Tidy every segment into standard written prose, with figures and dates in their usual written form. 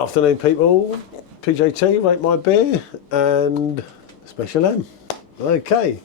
Afternoon, people. PJT, rate my beer, and Special M. Okay,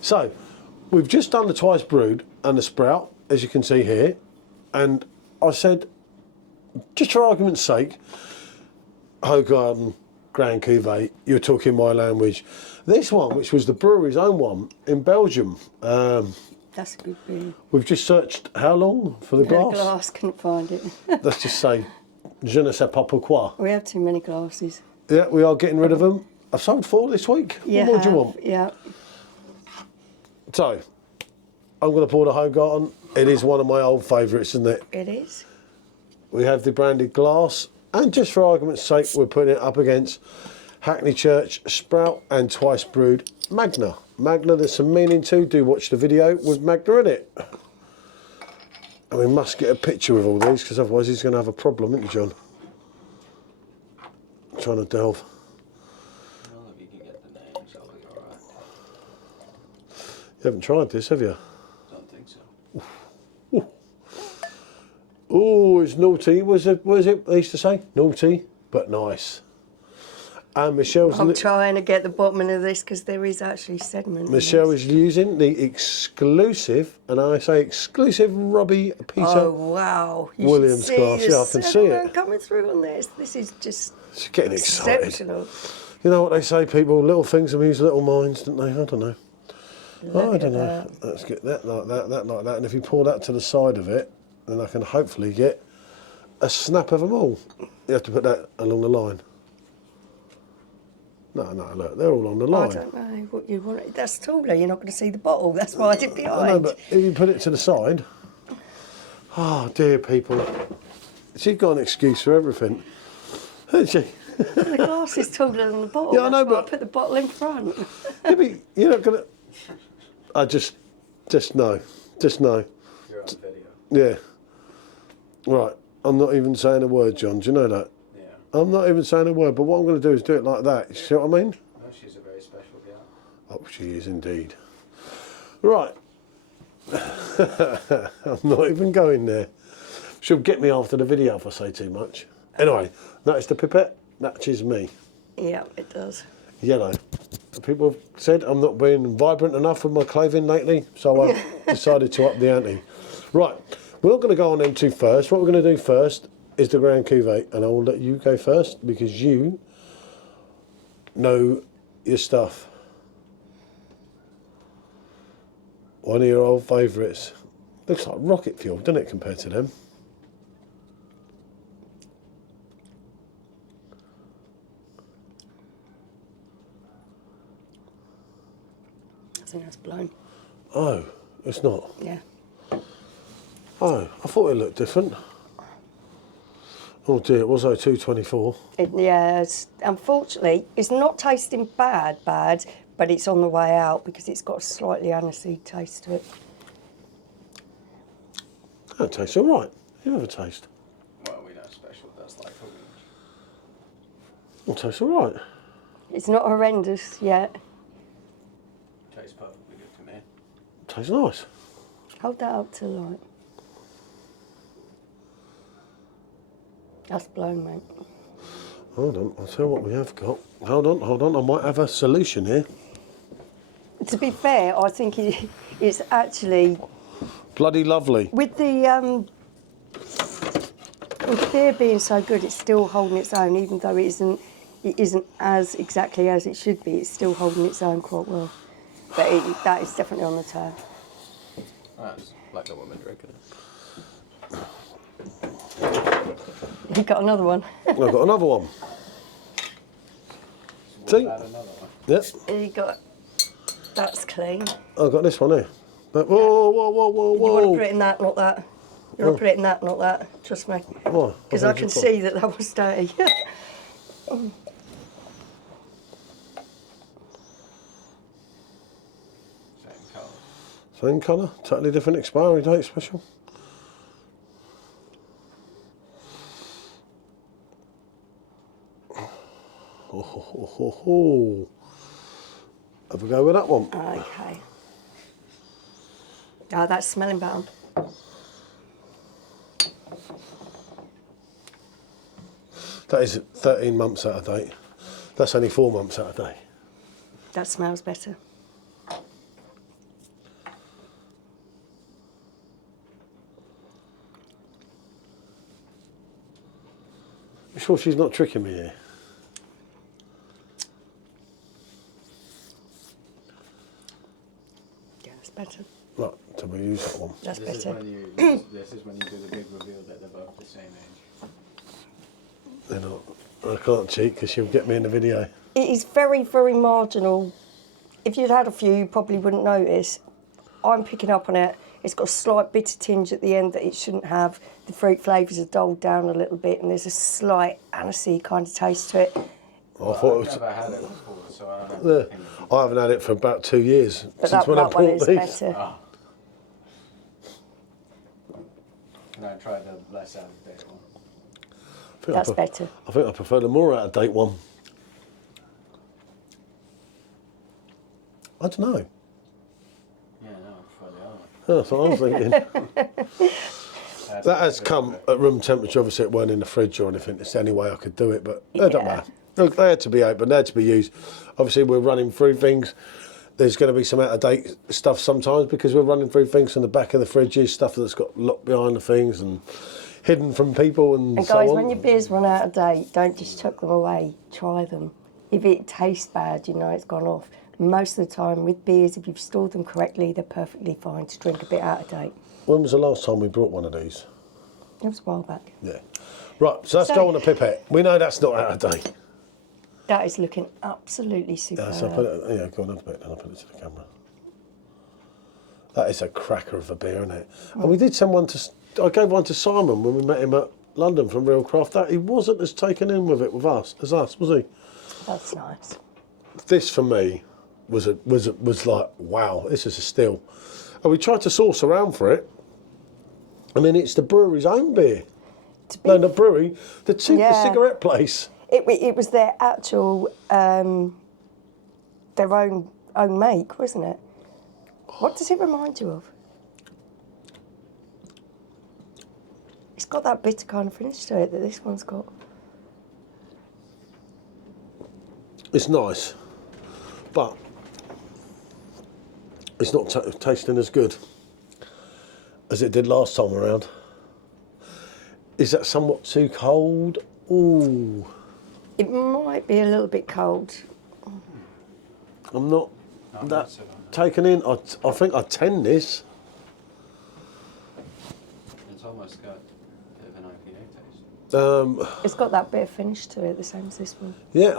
so we've just done the twice brewed and the sprout, as you can see here, and I said, just for argument's sake, Hoegarrden Grand Cuvée, you're talking my language. This one, which was the brewery's own one in Belgium. That's a good beer. We've just searched how long for the glass? The glass, couldn't find it. Let's just say, je ne sais pas pourquoi. We have too many glasses. Yeah, we are getting rid of them. I've sold 4 this week. Yeah, what more do you want? Yeah. So, I'm going to pour the Hoegarrden. It is one of my old favourites, isn't it? It is. We have the branded glass, and just for argument's sake, we're putting it up against Hackney Church Sprout and twice brewed Magna. Magna, there's some meaning to. Do watch the video with Magna in it. And we must get a picture with all these, because otherwise he's going to have a problem, isn't he, John? I'm trying to delve. Well, if you can get the names, I'll be alright. You haven't tried this, have you? Don't think so. Oh, it's naughty. What is it they used to say? Naughty, but nice. And Michelle's... I'm trying to get the bottom of this because there is actually sediment. Michelle is using the exclusive, and I say exclusive, Robbie Peter Oh, wow. You Williams should see glass. the Yeah, I can see it. sediment coming through on this. This is just She's getting excited. exceptional. You know what they say, people, little things amuse little minds, don't they? I don't know. I don't know. Let's get that like that, that like that. And if you pour that to the side of it, then I can hopefully get a snap of them all. You have to put that along the line. No, look, they're all on the line. I don't know what you want. That's taller. You're not going to see the bottle. That's why I did behind. I know, but if you put it to the side... Oh, dear people. She's got an excuse for everything, hasn't she? The glass is taller than the bottle. Yeah, I know, That's why but- I put the bottle in front. Yeah, but you're not going to... I just know. Just know. You're on video. Yeah. Right. I'm not even saying a word, John. Do you know that? Yeah. I'm not even saying a word, but what I'm going to do is do it like that. You see what I mean? No, she's a very special girl. Oh, she is indeed. Right. I'm not even going there. She'll get me after the video if I say too much. Anyway, that is the pipette. That is me. Yeah, it does. Yellow. People have said I'm not being vibrant enough with my clothing lately, so I decided to up the ante. Right, we're not going to go on them two first. What we're going to do first is the Grand Cuvée, and I will let you go first because you know your stuff. One of your old favourites. Looks like rocket fuel, doesn't it, compared to them? I think that's blown. Oh, it's not. Yeah. Oh, I thought it looked different. Oh dear, it was 224. Unfortunately, it's not tasting bad, but it's on the way out because it's got a slightly aniseed taste to it. That tastes all right. You have a taste. Well, we know special does like a It tastes all right. It's not horrendous yet. Tastes perfectly good to me. Tastes nice. Hold that up to the light. That's blown, mate. Hold on, I'll tell you what we have got. Hold on, I might have a solution here. To be fair, I think it's actually Bloody lovely. with the beer being so good, it's still holding its own, even though it isn't as exactly as it should be. It's still holding its own quite well. But that is definitely on the turn. That's like a woman drinking it. You got another one. I've got another one. See? Add another one. Yep, You got that's clean. I've got this one here. But whoa. You want to put it in that, not that. You want to put it in that, not that. Trust me. Why? Because I can see that was dirty. Same colour. Same colour, totally different expiry date special. Oh. Have a go with that one. Okay. Ah, that's smelling better. That is 13 months out of date. That's only 4 months out of date. That smells better. You sure she's not tricking me here? Yeah, it's better. Right, so we use that one. That's This is better. when you this is when you do the big reveal that they're both the same age. They're not. I can't cheat because she'll get me in the video. It is very, very marginal. If you'd had a few, you probably wouldn't notice. I'm picking up on it. It's got a slight bitter tinge at the end that it shouldn't have. The fruit flavours are dulled down a little bit, and there's a slight anisey kind of taste to it. I thought it I've was. never had it before, so I don't know. I haven't had it for about 2 years But since that, when I that one bought is these. better. Ah. And I tried the less out of date one. I think That's I better. I think I prefer the more out of date one. I don't know. Yeah, no, I prefer the other one. That's what I was thinking. That has come at room temperature. Obviously, it weren't in the fridge or anything. It's the only way I could do it, but it don't Yeah. matter. Look, they had to be open. They had to be used. Obviously, we're running through things. There's going to be some out of date stuff sometimes because we're running through things from the back of the fridges, stuff that's got locked behind the things and hidden from people and And so guys, on. when your beers run out of date, don't just chuck them away. Try them. If it tastes bad, you know it's gone off. Most of the time with beers, if you've stored them correctly, they're perfectly fine to drink a bit out of date. When was the last time we brought one of these? It was a while back. Yeah. Right, so let's go on a pipette. We know that's not out of date. That is looking absolutely superb. So I put it, yeah, go on a bit, and I'll put it to the camera. That is a cracker of a beer, isn't it? And we did send one to, I gave one to Simon when we met him at London from Real Craft. That he wasn't as taken in with it with us as us, was he? That's nice. This for me was like, wow, this is a steal. And we tried to source around for it. I mean, it's the brewery's own beer. No, the brewery, the cigarette place. It was their actual, their own make, wasn't it? What does it remind you of? It's got that bitter kind of finish to it that this one's got. It's nice, but it's not tasting as good as it did last time around. Is that somewhat too cold? Ooh. It might be a little bit cold. I'm not that taken in. I think I 10 this. It's almost got a bit of an IPA taste. It's got that bit of finish to it, the same as this one. Yeah,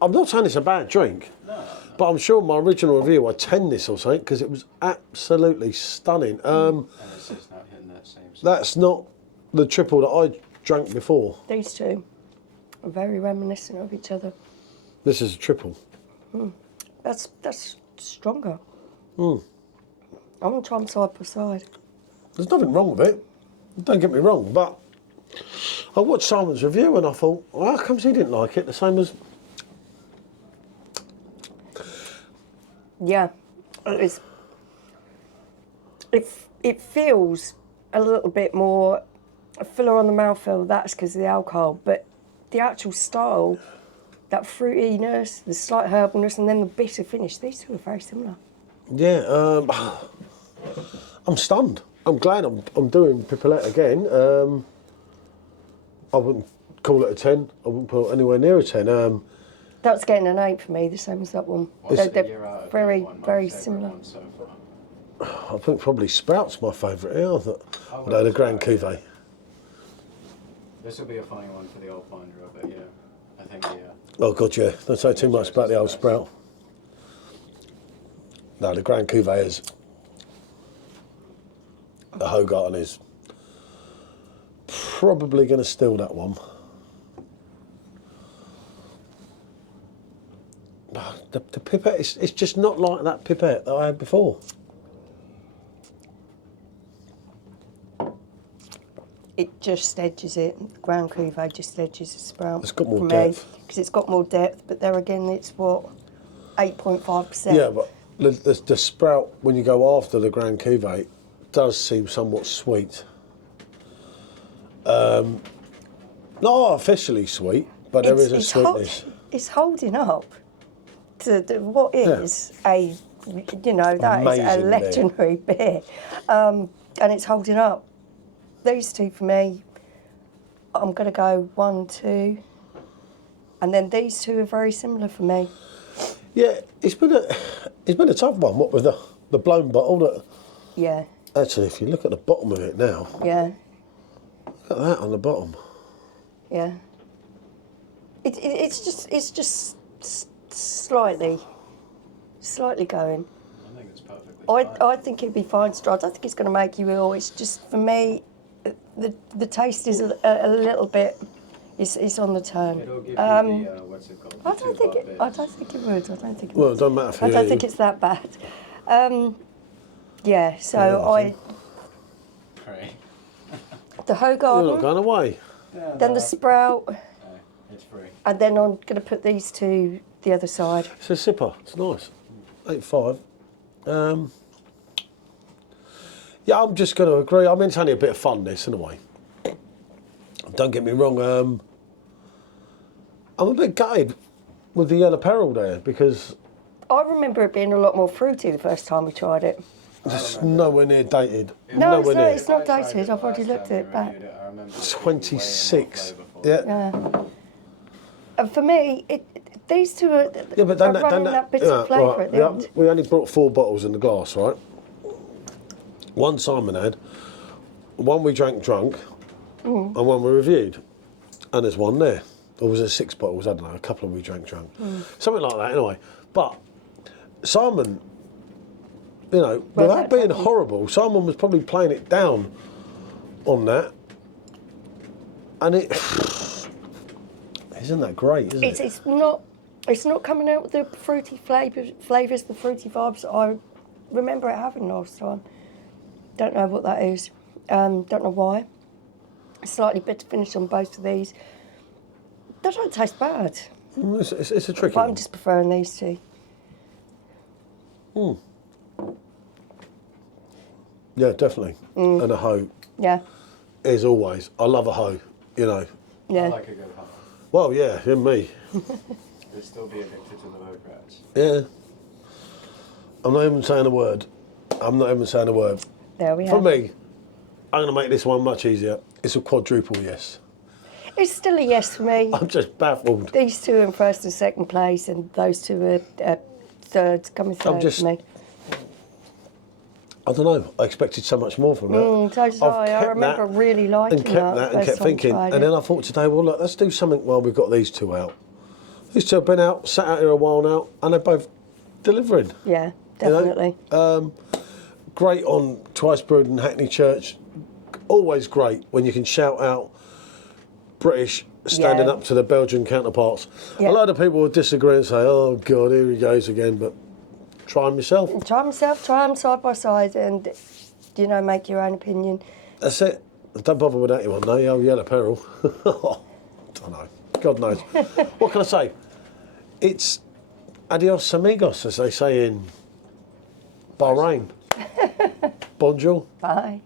I'm not saying it's a bad drink, but I'm sure my original review I 10 this or something because it was absolutely stunning. And it's just not hitting that same stuff. That's not the triple that I drank before. These two are very reminiscent of each other. This is a triple. That's stronger. Mm. I want to try them side by side. There's nothing wrong with it. Don't get me wrong, but I watched Simon's review and I thought, well, how comes he didn't like it? The same as Yeah, it feels a little bit more a filler on the mouthfeel. That's because of the alcohol, but the actual style, that fruitiness, the slight herbalness, and then the bitter finish. These two are very similar. yeah. I'm stunned. I'm glad I'm doing Pipelette again. I wouldn't call it a 10. I wouldn't put it anywhere near a 10. That's getting an 8 for me, the same as that one. What's They're the year out of very, date one? My very favourite similar. one so far. I think probably Sprout's my favourite here. I thought, I no, the like Grand Sprout, Cuvée. This will be a funny one for the old binder, but yeah, I think Oh God, yeah. Don't say too much about the old Sprout. No, the Grand Cuvée is. The Hoegarrden is probably going to steal that one. The pipette, it's just not like that pipette that I had before. It just edges it. Grand Cuvée just edges the Sprout. It's got more for me, depth. because it's got more depth. But there again, it's what 8.5%. Yeah, but the Sprout, when you go after the Grand Cuvée, does seem somewhat sweet. Not artificially sweet, but there is a sweetness. It's holding up to what is a, you know, that is a Amazing beer. legendary beer. And it's holding up. These two for me, I'm going to go 1, 2. And then these two are very similar for me. Yeah, it's been a tough one. What with the blown bottle? That Yeah, actually, if you look at the bottom of it now, yeah, look at that on the bottom. yeah. It's just slightly going. I think it's perfectly fine. I think it'd be fine, Strad. I think it's going to make you ill. It's just, for me, the taste is a little bit. It's on the turn. It'll give you the, what's it called? I The don't two think bar it. bits. I don't think it would. I don't think it Well, would. it doesn't matter for I you. don't think it's that bad. Yeah. So Yeah, Great. the You're not Hoegarrden, going away. Yeah, then the Sprout, it's free. and then I'm going to put these two the other side. It's a sipper. It's nice. 8.5. Yeah, I'm just going to agree. I mean, it's only a bit of fun, this, in a way. Don't get me wrong. I'm a bit gutted with the yellow peril there because I remember it being a lot more fruity the first time we tried it. it's nowhere near dated. No, nowhere near. it's not I tried dated. it I've already last looked time at it we back. reviewed it. I remember it was 26. way more Yeah. Yeah. And for me, these two are, Yeah, but are running that bit of flavour at the yeah, end. we only brought 4 bottles in the glass, right? One Simon had, one we drank drunk, and one we reviewed. And there's one there. Or was it 6 bottles? I don't know, a couple of we drank drunk. Something like that, anyway. But Simon, you know, Well, without that being doesn't- horrible, Simon was probably playing it down on that. And it isn't that great, is it? It's not coming out with the fruity flavours, the fruity vibes that I remember it having last time. Don't know what that is. Don't know why. Slightly bitter finish on both of these. They don't taste bad, It's a tricky but I'm one. just preferring these two. Yeah, definitely. And a hoe Yeah, is always. I love a hoe, you know. yeah. I like a good hum. Well, yeah, and me. You'll still be addicted to the road rats. Yeah. I'm not even saying a word. I'm not even saying a word. There we For are. me, I'm going to make this one much easier. It's a quadruple yes. It's still a yes for me. I'm just baffled. These two in first and second place, and those two are third, coming third just- for me. I don't know. I expected so much more from that. So did I've I kept remember that really liking and kept that and first kept time I thinking. tried And it. then I thought today, well, look, let's do something while we've got these two out. These two have been out, sat out here a while now, and they're both delivering. Yeah, You know? definitely. Great on Twice Brewed in Hackney Church. Always great when you can shout out British standing Yeah. up to the Belgian counterparts. Yeah. A lot of people will disagree and say, oh, God, here he goes again, but try them yourself. Try them side by side, and make your own opinion. That's it. Don't bother with that one, no, you old yellow peril. Don't know. God knows. What can I say? It's adios amigos, as they say in Bahrain. Bonjour. Bye.